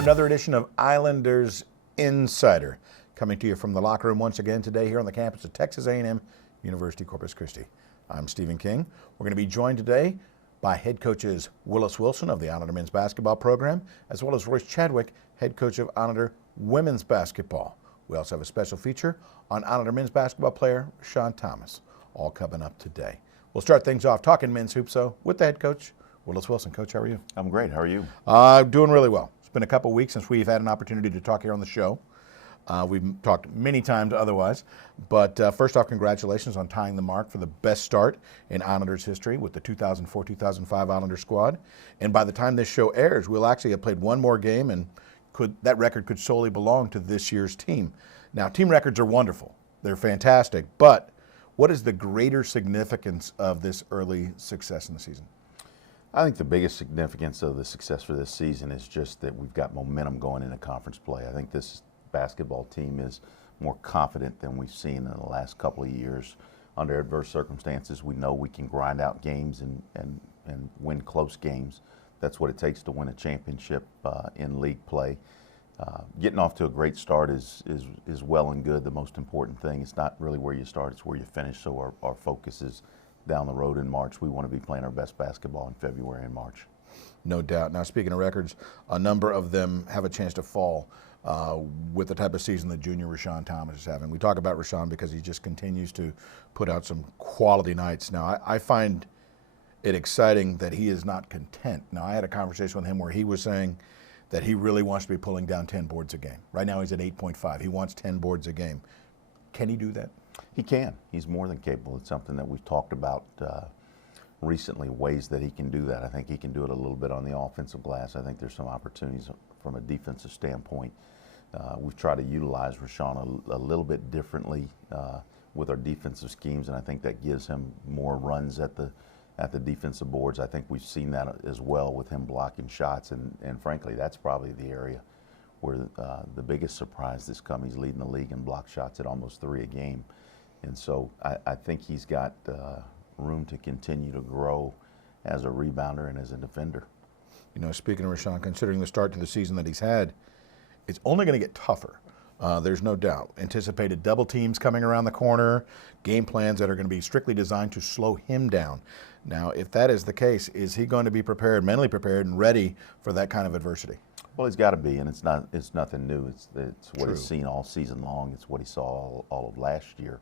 another edition of Islanders Insider, coming to you from the locker room once again today here on the campus of Texas A&M University Corpus Christi. I'm Stephen King. We're going to be joined today by head coaches Willis Wilson of the Islander men's basketball program, as well as Royce Chadwick, head coach of Islander women's basketball. We also have a special feature on Islander men's basketball player Rashawn Thomas, all coming up today. We'll start things off talking men's hoops, though, with the head coach, Willis Wilson. Coach, how are you? I'm great. How are you? Doing really well. It's been a couple weeks since we've had an opportunity to talk here on the show. We've talked many times otherwise, but first off, congratulations on tying the mark for the best start in Islanders history with the 2004-2005 Islander squad. And by the time this show airs, we'll actually have played one more game, and that record could solely belong to this year's team. Now, team records are wonderful. They're fantastic, but what is the greater significance of this early success in the season? I think the biggest significance of the success for this season is just that we've got momentum going into conference play. I think this basketball team is more confident than we've seen in the last couple of years. Under adverse circumstances, we know we can grind out games and win close games. That's what it takes to win a championship in league play. Getting off to a great start is well and good. The most important thing, it's not really where you start, it's where you finish. So our focus is down the road in March. We want to be playing our best basketball in February and March. No doubt. Now, speaking of records, a number of them have a chance to fall with the type of season that junior Rashawn Thomas is having. We talk about Rashawn because he just continues to put out some quality nights. Now, I find it exciting that he is not content. Now, I had a conversation with him where he was saying that he really wants to be pulling down 10 boards a game. Right now he's at 8.5. He wants 10 boards a game. Can he do that? He can. He's more than capable. It's something that we've talked about recently, ways that he can do that. I think he can do it a little bit on the offensive glass. I think there's some opportunities from a defensive standpoint. We've tried to utilize Rashawn a little bit differently with our defensive schemes, and I think that gives him more runs at the defensive boards. I think we've seen that as well with him blocking shots, and frankly, that's probably the area where the biggest surprise this come. He's leading the league in block shots at almost 3 a game. And so I think he's got room to continue to grow as a rebounder and as a defender. You know, speaking of Rashawn, considering the start to the season that he's had, it's only going to get tougher. There's no doubt. Anticipated double teams coming around the corner, game plans that are going to be strictly designed to slow him down. Now, if that is the case, is he going to be prepared, mentally prepared and ready for that kind of adversity? Well, he's got to be, and it's nothing new. It's what True. he's seen all season long. It's what he saw all of last year.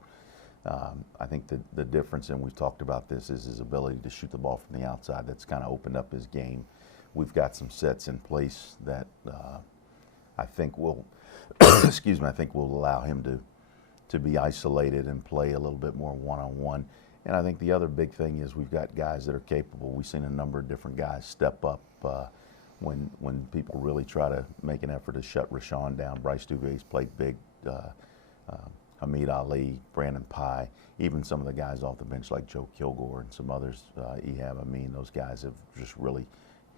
I think the difference, and we've talked about this, is his ability to shoot the ball from the outside. That's kind of opened up his game. We've got some sets in place that I think will, excuse me, I think will allow him to be isolated and play a little bit more one-on-one. And I think the other big thing is we've got guys that are capable. We've seen a number of different guys step up when people really try to make an effort to shut Rashawn down. Bryce Duvay's played big. Hamid Ali, Brandon Pye, even some of the guys off the bench like Joe Kilgore and some others, Ehab Amin, those guys have just really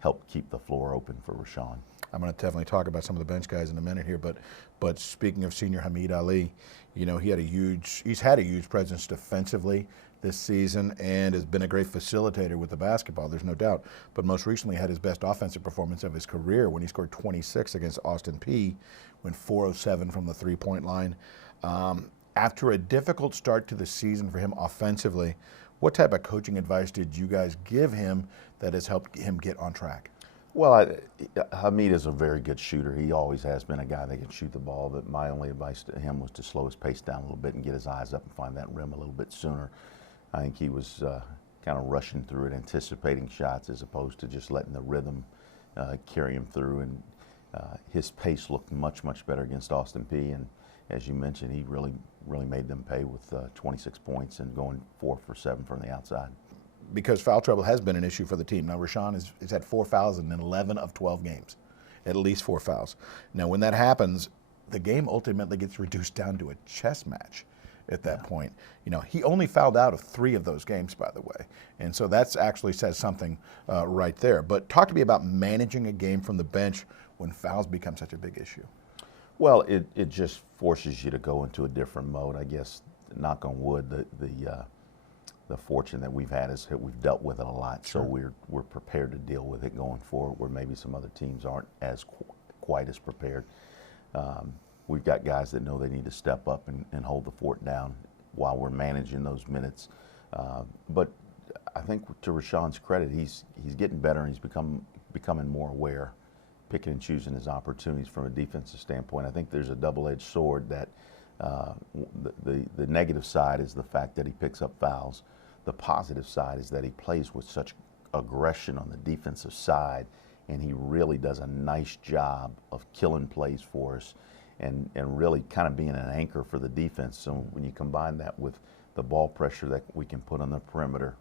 helped keep the floor open for Rashawn. I'm going to definitely talk about some of the bench guys in a minute here, but speaking of senior Hamid Ali, you know, he's had a huge presence defensively this season and has been a great facilitator with the basketball, there's no doubt. But most recently had his best offensive performance of his career when he scored 26 against Austin Peay, went 4-of-7 from the three-point line. After a difficult start to the season for him offensively, what type of coaching advice did you guys give him that has helped him get on track? Well, Hamid is a very good shooter. He always has been a guy that can shoot the ball, but my only advice to him was to slow his pace down a little bit and get his eyes up and find that rim a little bit sooner. I think he was kind of rushing through it, anticipating shots as opposed to just letting the rhythm carry him through. And his pace looked much, much better against Austin Peay. And as you mentioned, he really made them pay with 26 points and going 4-for-7 from the outside. Because foul trouble has been an issue for the team. Now, Rashawn has had 4 fouls in 11 of 12 games, at least 4 fouls. Now, when that happens, the game ultimately gets reduced down to a chess match at that point. You know, he only fouled out of 3 of those games, by the way. And so that's actually says something right there. But talk to me about managing a game from the bench when fouls become such a big issue. Well, it just forces you to go into a different mode. I guess, knock on wood, the fortune that we've had is that we've dealt with it a lot. Sure. So we're prepared to deal with it going forward, where maybe some other teams aren't as quite as prepared. We've got guys that know they need to step up and hold the fort down while we're managing those minutes. But I think to Rashawn's credit, he's getting better and he's becoming more aware, picking and choosing his opportunities from a defensive standpoint. I think there's a double-edged sword that the negative side is the fact that he picks up fouls. The positive side is that he plays with such aggression on the defensive side, and he really does a nice job of killing plays for us and really kind of being an anchor for the defense. So when you combine that with the ball pressure that we can put on the perimeter,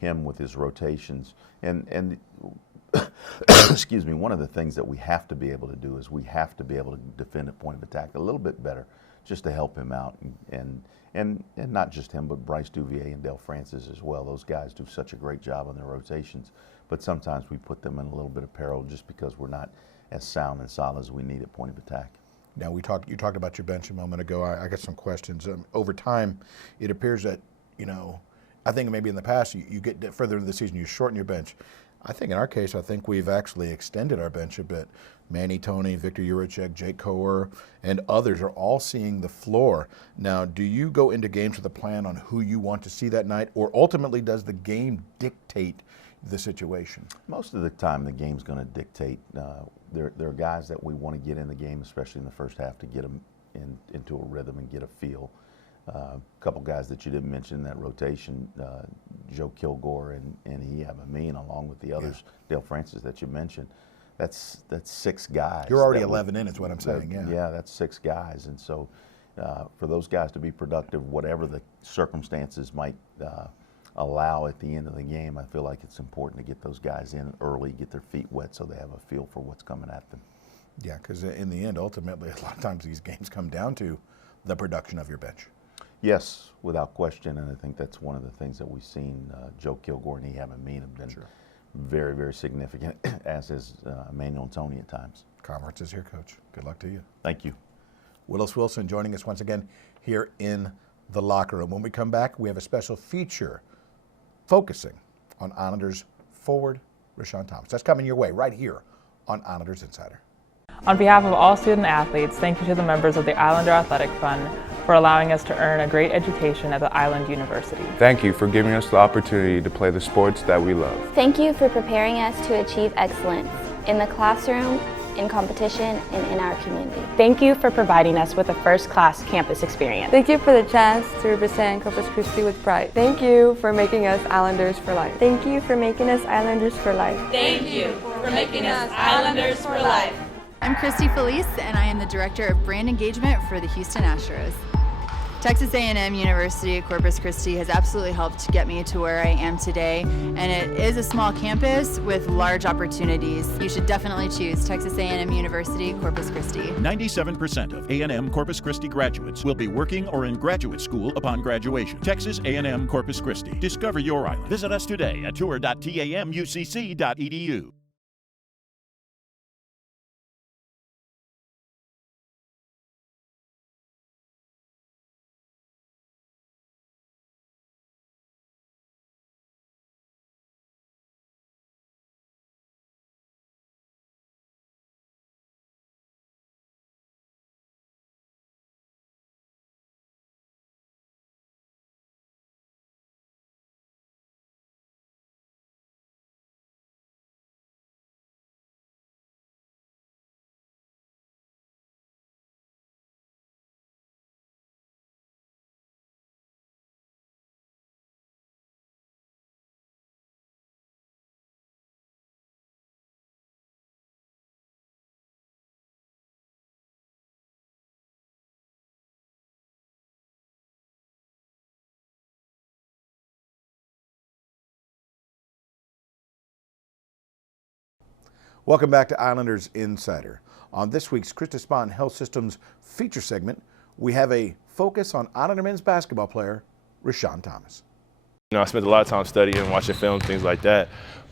him with his rotations, and excuse me, one of the things that we have to be able to do is we have to be able to defend at point of attack a little bit better just to help him out, and not just him, but Bryce Duvier and Dale Francis as well. Those guys do such a great job on their rotations, but sometimes we put them in a little bit of peril just because we're not as sound and solid as we need at point of attack. Now, you talked about your bench a moment ago. I got some questions. Over time, it appears that, I think maybe in the past, you get further into the season, you shorten your bench. I think in our case, I think we've actually extended our bench a bit. Manny Tony, Victor Yuracek, Jake Coer, and others are all seeing the floor. Now, do you go into games with a plan on who you want to see that night, or ultimately does the game dictate the situation? Most of the time, the game's going to dictate. There are guys that we want to get in the game, especially in the first half, to get them into a rhythm and get a feel. A couple guys that you didn't mention in that rotation, Joe Kilgore and Ihab Amin, along with the others, Dale Francis that you mentioned. That's 6 guys. You're already 11 in, is what I'm saying. Yeah, that's 6 guys, and so for those guys to be productive, whatever the circumstances might allow at the end of the game, I feel like it's important to get those guys in early, get their feet wet, so they have a feel for what's coming at them. Yeah, because in the end, ultimately, a lot of times these games come down to the production of your bench. Yes, without question, and I think that's one of the things that we've seen. Joe Kilgore and Ihab Amin have been very, very significant, as is Emmanuel Tony at times. Conference is here, Coach. Good luck to you. Thank you. Willis Wilson joining us once again here in the locker room. When we come back, we have a special feature focusing on Islanders forward Rashawn Thomas. That's coming your way right here on Islanders Insider. On behalf of all student athletes, thank you to the members of the Islander Athletic Fund for allowing us to earn a great education at the Island University. Thank you for giving us the opportunity to play the sports that we love. Thank you for preparing us to achieve excellence in the classroom, in competition, and in our community. Thank you for providing us with a first-class campus experience. Thank you for the chance to represent Corpus Christi with pride. Thank you for making us Islanders for life. Thank you for making us Islanders for life. Thank you for making us Islanders for life. I'm Christy Felice, and I am the Director of Brand Engagement for the Houston Astros. Texas A&M University at Corpus Christi has absolutely helped get me to where I am today, and it is a small campus with large opportunities. You should definitely choose Texas A&M University, Corpus Christi. 97% of A&M Corpus Christi graduates will be working or in graduate school upon graduation. Texas A&M Corpus Christi. Discover your island. Visit us today at tour.tamucc.edu. Welcome back to Islanders Insider. On this week's Christus Spohn Health Systems feature segment, we have a focus on Islander men's basketball player Rashawn Thomas. I spent a lot of time studying, watching film, things like that.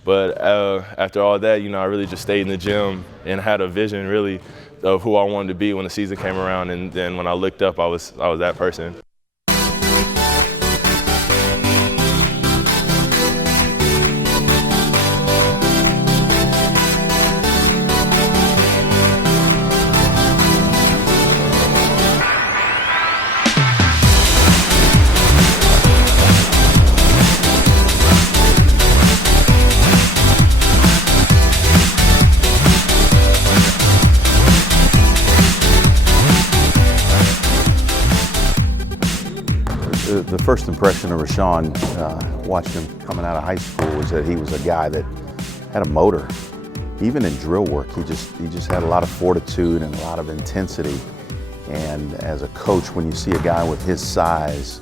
But after all that, I really just stayed in the gym and had a vision, really, of who I wanted to be when the season came around. And then when I looked up, I was that person. The first impression of Rashawn, watching him coming out of high school, was that he was a guy that had a motor. Even in drill work, he just had a lot of fortitude and a lot of intensity. And as a coach, when you see a guy with his size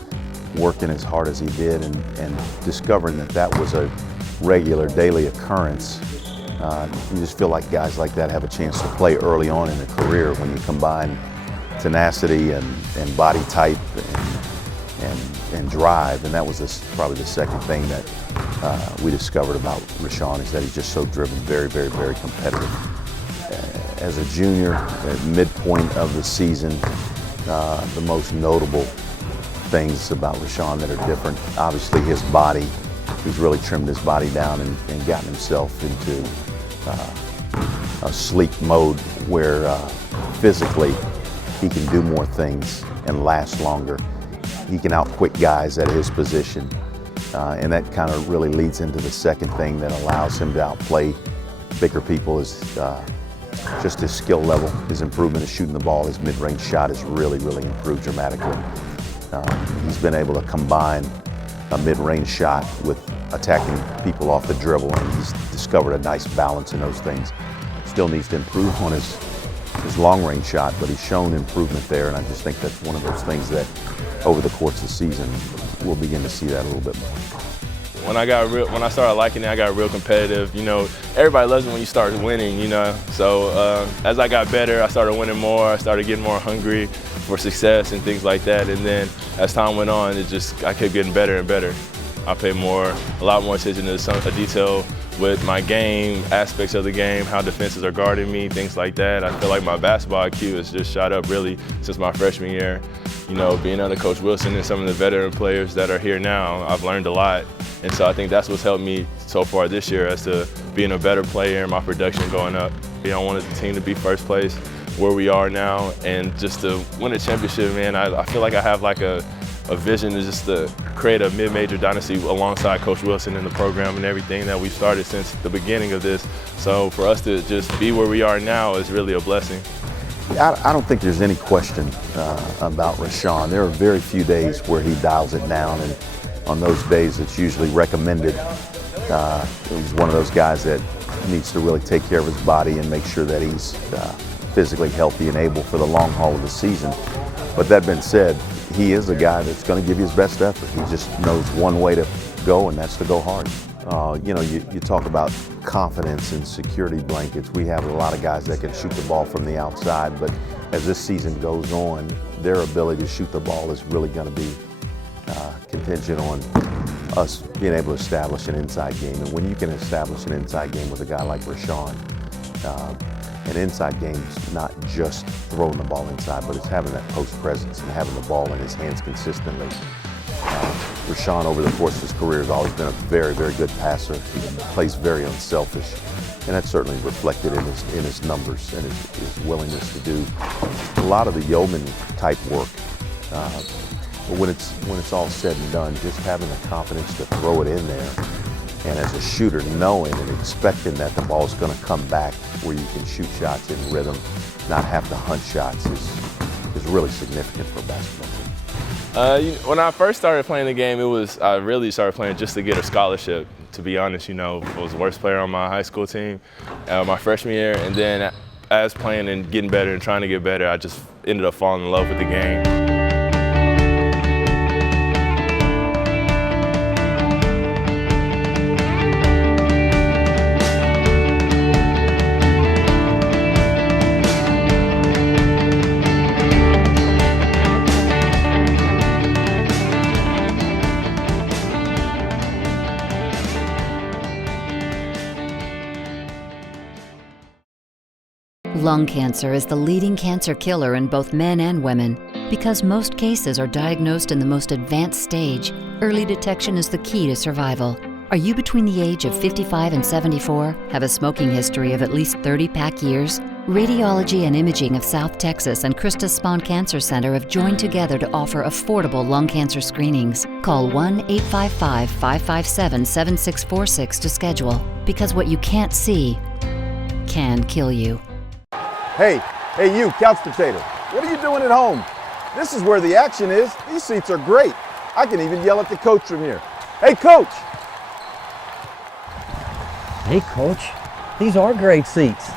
working as hard as he did and discovering that was a regular daily occurrence, you just feel like guys like that have a chance to play early on in their career when you combine tenacity and body type and drive. And that was probably the second thing that we discovered about Rashawn, is that he's just so driven, very, very, very competitive. As a junior, at midpoint of the season, the most notable things about Rashawn that are different, obviously his body. He's really trimmed his body down and gotten himself into a sleek mode where physically he can do more things and last longer. He can out-quick guys at his position, and that kind of really leads into the second thing that allows him to outplay bigger people, is just his skill level, his improvement of shooting the ball. His mid-range shot has really, really improved dramatically. He's been able to combine a mid-range shot with attacking people off the dribble, and he's discovered a nice balance in those things. Still needs to improve on his long-range shot, but he's shown improvement there, and I just think that's one of those things that over the course of the season we'll begin to see that a little bit more. When I started liking it, I got real competitive. You know, everybody loves it when you start winning, you know. So as I got better, I started winning more. I started getting more hungry for success and things like that. And then as time went on, I kept getting better and better. I paid a lot more attention to some detail with my game, aspects of the game, how defenses are guarding me, things like that. I feel like my basketball IQ has just shot up really since my freshman year. You know, being under Coach Wilson and some of the veteran players that are here now, I've learned a lot. And so I think that's what's helped me so far this year, as to being a better player and my production going up. You know, I wanted the team to be first place where we are now, and just to win a championship, man, I feel like I have like a vision to just to create a mid-major dynasty alongside Coach Wilson and the program and everything that we've started since the beginning of this. So for us to just be where we are now is really a blessing. I don't think there's any question about Rashawn. There are very few days where he dials it down, and on those days it's usually recommended. He's one of those guys that needs to really take care of his body and make sure that he's physically healthy and able for the long haul of the season. But that being said, he is a guy that's going to give you his best effort. He just knows one way to go, and that's to go hard. You know, you talk about confidence and security blankets. We have a lot of guys that can shoot the ball from the outside, but as this season goes on, their ability to shoot the ball is really going to be contingent on us being able to establish an inside game. And when you can establish an inside game with a guy like Rashawn, an inside game is not just throwing the ball inside, but it's having that post presence and having the ball in his hands consistently. Rashawn, over the course of his career, has always been a very, very good passer. He plays very unselfish, and that's certainly reflected in his numbers and his willingness to do a lot of the yeoman type work. But when it's all said and done, just having the confidence to throw it in there, and as a shooter, knowing and expecting that the ball's going to come back where you can shoot shots in rhythm, not have to hunt shots, is really significant for a basketball team. When I first started playing the game, I really started playing just to get a scholarship, to be honest. You know, I was the worst player on my high school team my freshman year, and then as playing and getting better and trying to get better, I just ended up falling in love with the game. Lung cancer is the leading cancer killer in both men and women. Because most cases are diagnosed in the most advanced stage, early detection is the key to survival. Are you between the age of 55 and 74? Have a smoking history of at least 30 pack years? Radiology and Imaging of South Texas and Christus Spohn Cancer Center have joined together to offer affordable lung cancer screenings. Call 1-855-557-7646 to schedule. Because what you can't see can kill you. Hey you, couch potato. What are you doing at home? This is where the action is. These seats are great. I can even yell at the coach from here. Hey, coach! Hey, coach. These are great seats.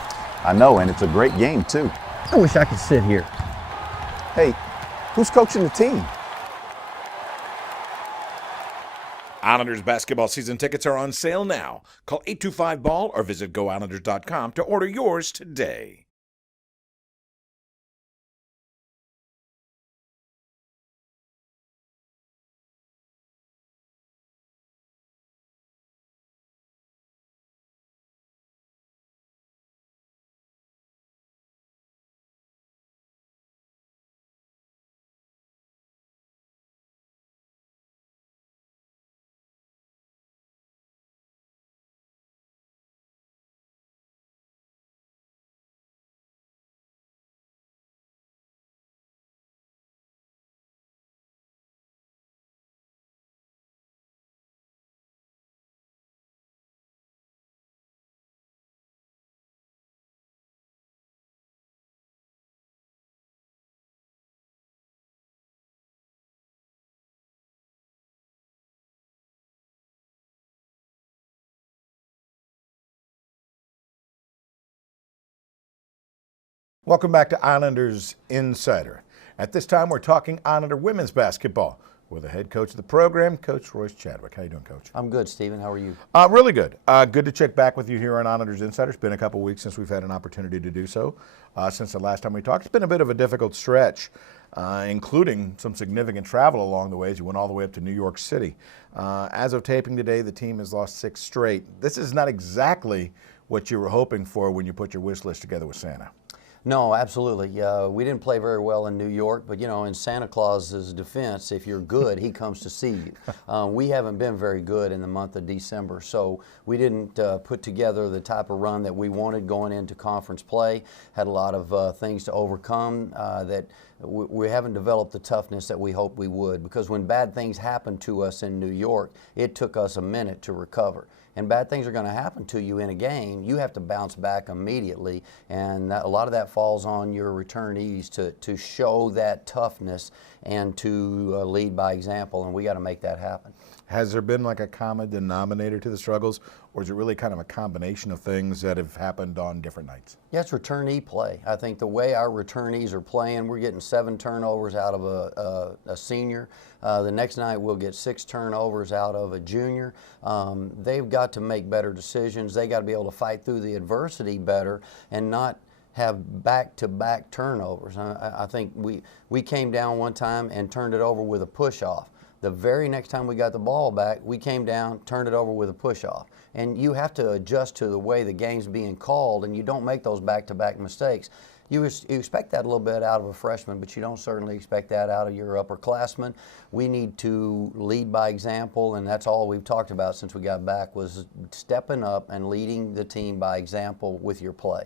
I know, and it's a great game, too. I wish I could sit here. Hey, who's coaching the team? Islanders basketball season tickets are on sale now. Call 825-BALL or visit GoIslanders.com to order yours today. Welcome back to Islanders Insider. At this time, we're talking Islander women's basketball with the head coach of the program, Coach Royce Chadwick. How you doing, Coach? I'm good, Stephen. How are you? Really good. Good to check back with you here on Islanders Insider. It's been a couple weeks since we've had an opportunity to do so. Since the last time we talked, it's been a bit of a difficult stretch, including some significant travel along the way as you went all the way up to New York City. As of taping today, the team has lost 6 straight. This is not exactly what you were hoping for when you put your wish list together with Santa. No, absolutely. We didn't play very well in New York, but, you know, in Santa Claus's defense, if you're good, he comes to see you. We haven't been very good in the month of December, so we didn't put together the type of run that we wanted going into conference play. Had a lot of things to overcome that we haven't developed the toughness that we hoped we would, because when bad things happened to us in New York, it took us a minute to recover. And bad things are going to happen to you in a game. You have to bounce back immediately, and a lot of that falls on your returnees to show that toughness and to lead by example, and we got to make that happen. Has there been like a common denominator to the struggles, or is it really kind of a combination of things that have happened on different nights? Yeah, it's returnee play. I think the way our returnees are playing, we're getting 7 turnovers out of a senior. The next night we'll get 6 turnovers out of a junior. They've got to make better decisions. They got to be able to fight through the adversity better and not have back-to-back turnovers. I think we came down one time and turned it over with a push-off. The very next time we got the ball back, we came down, turned it over with a push-off. And you have to adjust to the way the game's being called, and you don't make those back-to-back mistakes. You expect that a little bit out of a freshman, but you don't certainly expect that out of your upperclassmen. We need to lead by example, and that's all we've talked about since we got back, was stepping up and leading the team by example with your play.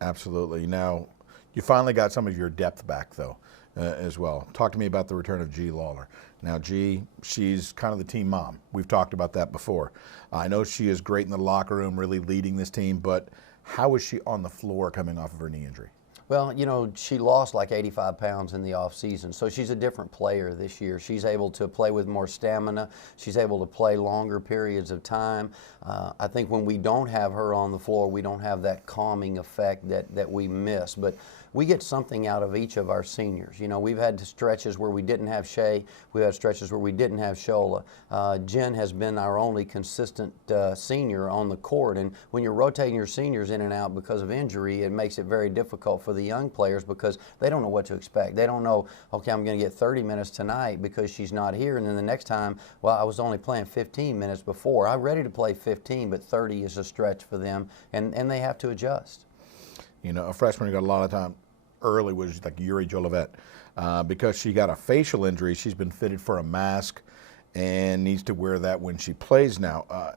Absolutely. Now, you finally got some of your depth back, though, as well. Talk to me about the return of G. Lawler. Now, G, she's kind of the team mom. We've talked about that before. I know she is great in the locker room, really leading this team, but how is she on the floor coming off of her knee injury? Well, you know, she lost like 85 pounds in the offseason, so she's a different player this year. She's able to play with more stamina. She's able to play longer periods of time. I think when we don't have her on the floor, we don't have that calming effect that we miss. But we get something out of each of our seniors. You know, we've had stretches where we didn't have Shea. We've had stretches where we didn't have Shola. Jen has been our only consistent senior on the court. And when you're rotating your seniors in and out because of injury, it makes it very difficult for the young players because they don't know what to expect. They don't know, okay, I'm going to get 30 minutes tonight because she's not here. And then the next time, well, I was only playing 15 minutes before. I'm ready to play 15, but 30 is a stretch for them. And they have to adjust. You know, a freshman who got a lot of time early was like Yuri Jolivet. Because she got a facial injury, she's been fitted for a mask and needs to wear that when she plays now.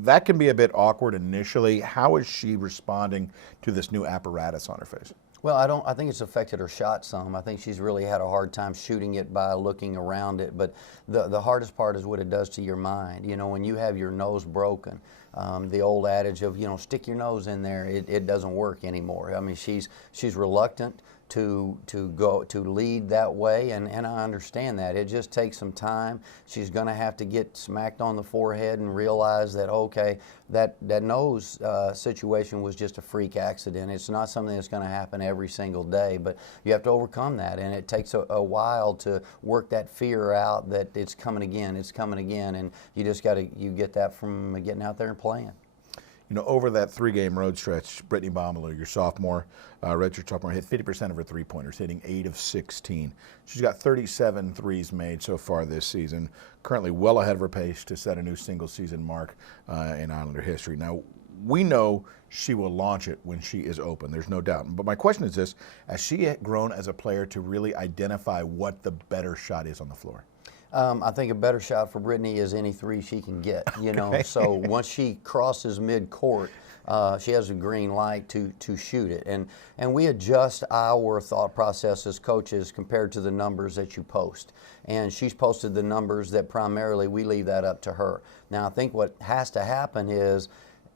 That can be a bit awkward initially. How is she responding to this new apparatus on her face? Well, I think it's affected her shot some. I think she's really had a hard time shooting it by looking around it. But the hardest part is what it does to your mind. You know, when you have your nose broken, the old adage of, you know, stick your nose in there, it doesn't work anymore. I mean, she's reluctant to lead that way, and I understand that. It just takes some time. She's going to have to get smacked on the forehead and realize that, okay, that nose situation was just a freak accident. It's not something that's going to happen every single day, but you have to overcome that, and it takes a while to work that fear out that it's coming again, and you just got to get that from getting out there and playing. You know, over that 3-game road stretch, Brittany Baumler, your sophomore, redshirt sophomore, hit 50% of her three-pointers, hitting 8 of 16. She's got 37 threes made so far this season, currently well ahead of her pace to set a new single-season mark in Islander history. Now, we know she will launch it when she is open, there's no doubt. But my question is this, has she grown as a player to really identify what the better shot is on the floor? I think a better shot for Brittany is any three she can get, you know. So once she crosses mid-court, she has a green light to shoot it. And we adjust our thought process as coaches compared to the numbers that you post. And she's posted the numbers that primarily we leave that up to her. Now, I think what has to happen is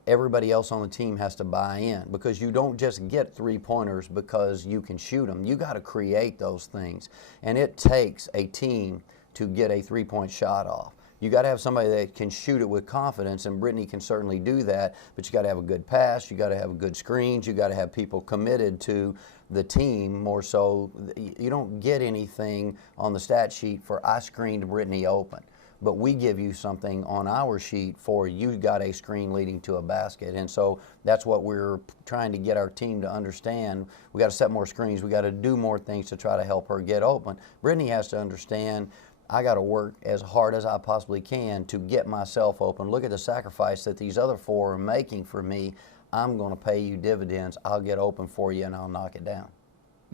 everybody else on the team has to buy in, because you don't just get three-pointers because you can shoot them. You got to create those things. And it takes a team to get a three-point shot off. You got to have somebody that can shoot it with confidence, and Brittany can certainly do that, but you got to have a good pass, you got to have good screens, you got to have people committed to the team more so. You don't get anything on the stat sheet for I screened Brittany open, but we give you something on our sheet for you got a screen leading to a basket. And so that's what we're trying to get our team to understand. We got to set more screens, we got to do more things to try to help her get open. Brittany has to understand, I got to work as hard as I possibly can to get myself open. Look at the sacrifice that these other four are making for me. I'm going to pay you dividends. I'll get open for you and I'll knock it down.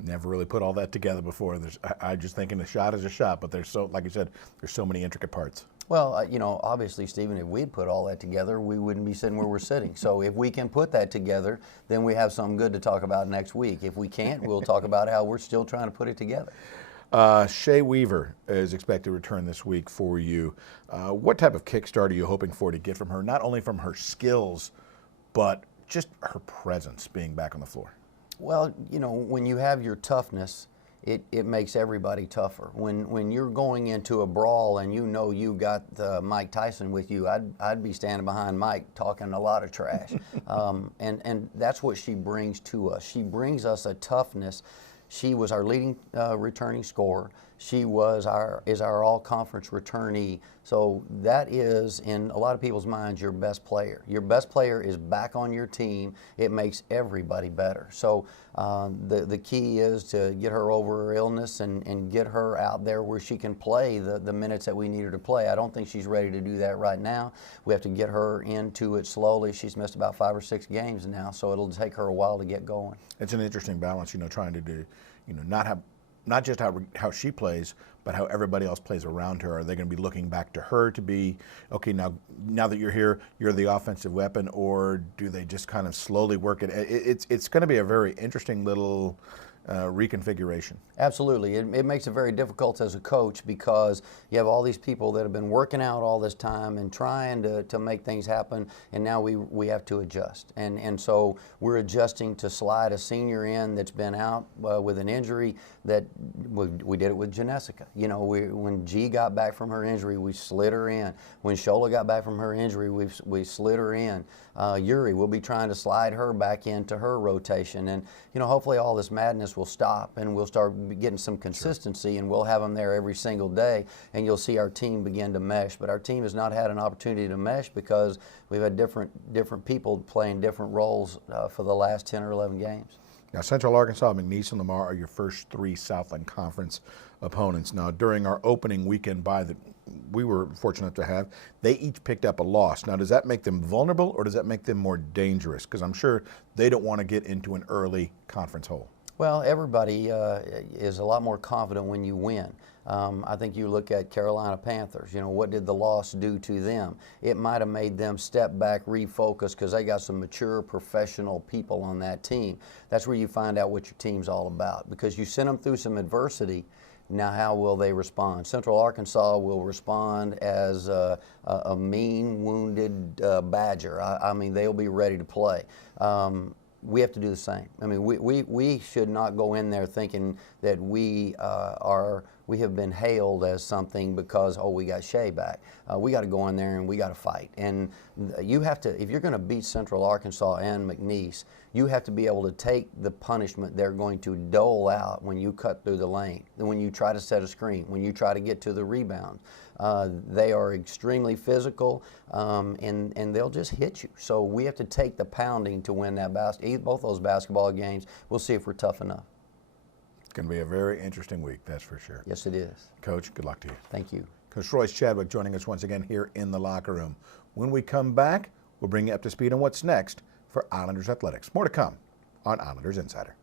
Never really put all that together before. I just thinking a shot is a shot, but there's so, like you said, there's so many intricate parts. Well, you know, obviously, Stephen, if we'd put all that together, we wouldn't be sitting where we're sitting. So if we can put that together, then we have something good to talk about next week. If we can't, we'll talk about how we're still trying to put it together. Shea Weaver is expected to return this week for you. What type of kickstart are you hoping for to get from her, not only from her skills, but just her presence being back on the floor? Well, you know, when you have your toughness, it makes everybody tougher. When you're going into a brawl and you know you got Mike Tyson with you, I'd be standing behind Mike talking a lot of trash. And that's what she brings to us. She brings us a toughness. She was our leading returning scorer. She is our all-conference returnee. So that is, in a lot of people's minds, your best player. Your best player is back on your team. It makes everybody better. So the key is to get her over her illness and get her out there where she can play the minutes that we need her to play. I don't think she's ready to do that right now. We have to get her into it slowly. She's missed about 5 or 6 games now, so it'll take her a while to get going. It's an interesting balance, you know, trying to do, you know, not just how she plays, but how everybody else plays around her. Are they going to be looking back to her to be, okay, now that you're here, you're the offensive weapon, or do they just kind of slowly work it? It's going to be a very interesting little reconfiguration. Absolutely. It makes it very difficult as a coach, because you have all these people that have been working out all this time and trying to make things happen, and now we have to adjust. And so we're adjusting to slide a senior in that's been out with an injury. That we did it with Jessica. You know, when G got back from her injury, we slid her in. When Shola got back from her injury, we slid her in. Yuri, we'll be trying to slide her back into her rotation. And, you know, hopefully all this madness will stop and we'll start getting some consistency. Sure. And we'll have them there every single day, and you'll see our team begin to mesh. But our team has not had an opportunity to mesh because we've had different people playing different roles for the last 10 or 11 games. Now, Central Arkansas, McNeese, and Lamar are your first 3 Southland Conference opponents. Now, during our opening weekend bye that we were fortunate to have, they each picked up a loss. Now, does that make them vulnerable, or does that make them more dangerous? Because I'm sure they don't want to get into an early conference hole. Well, everybody is a lot more confident when you win. I think you look at Carolina Panthers, you know, what did the loss do to them? It might have made them step back, refocus, because they got some mature professional people on that team. That's where you find out what your team's all about, because you send them through some adversity. Now, how will they respond? Central Arkansas will respond as a mean, wounded badger. I mean, they'll be ready to play. we have to do the same. I mean, we should not go in there thinking that we have been hailed as something because, oh, we got Shea back. We got to go in there and we got to fight. And you have to, if you're going to beat Central Arkansas and McNeese, you have to be able to take the punishment they're going to dole out when you cut through the lane, when you try to set a screen, when you try to get to the rebound. They are extremely physical, and they'll just hit you. So we have to take the pounding to win that both those basketball games. We'll see if we're tough enough. It's going to be a very interesting week, that's for sure. Yes, it is. Coach, good luck to you. Thank you. Coach Royce Chadwick joining us once again here in the locker room. When we come back, we'll bring you up to speed on what's next for Islanders Athletics. More to come on Islanders Insider.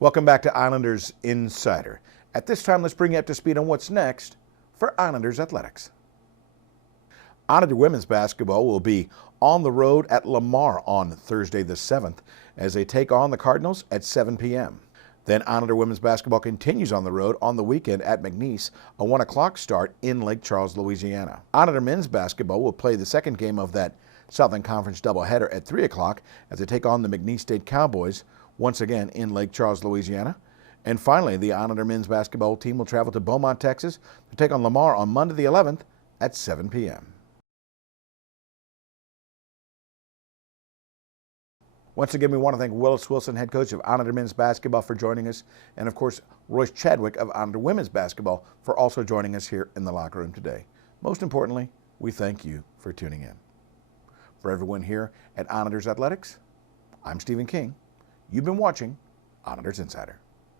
Welcome back to Islanders Insider. At this time, let's bring you up to speed on what's next for Islanders Athletics. Islander women's basketball will be on the road at Lamar on Thursday the 7th as they take on the Cardinals at 7 p.m. Then Islander women's basketball continues on the road on the weekend at McNeese, a 1 o'clock start in Lake Charles, Louisiana. Islander men's basketball will play the second game of that Southern Conference doubleheader at 3 o'clock as they take on the McNeese State Cowboys, once again in Lake Charles, Louisiana. And finally, the Islander men's basketball team will travel to Beaumont, Texas to take on Lamar on Monday the 11th at 7 p.m. Once again, we want to thank Willis Wilson, head coach of Islander men's basketball, for joining us, and of course, Royce Chadwick of Islander women's basketball for also joining us here in the locker room today. Most importantly, we thank you for tuning in. For everyone here at Islanders Athletics, I'm Stephen King. You've been watching Islanders Insider.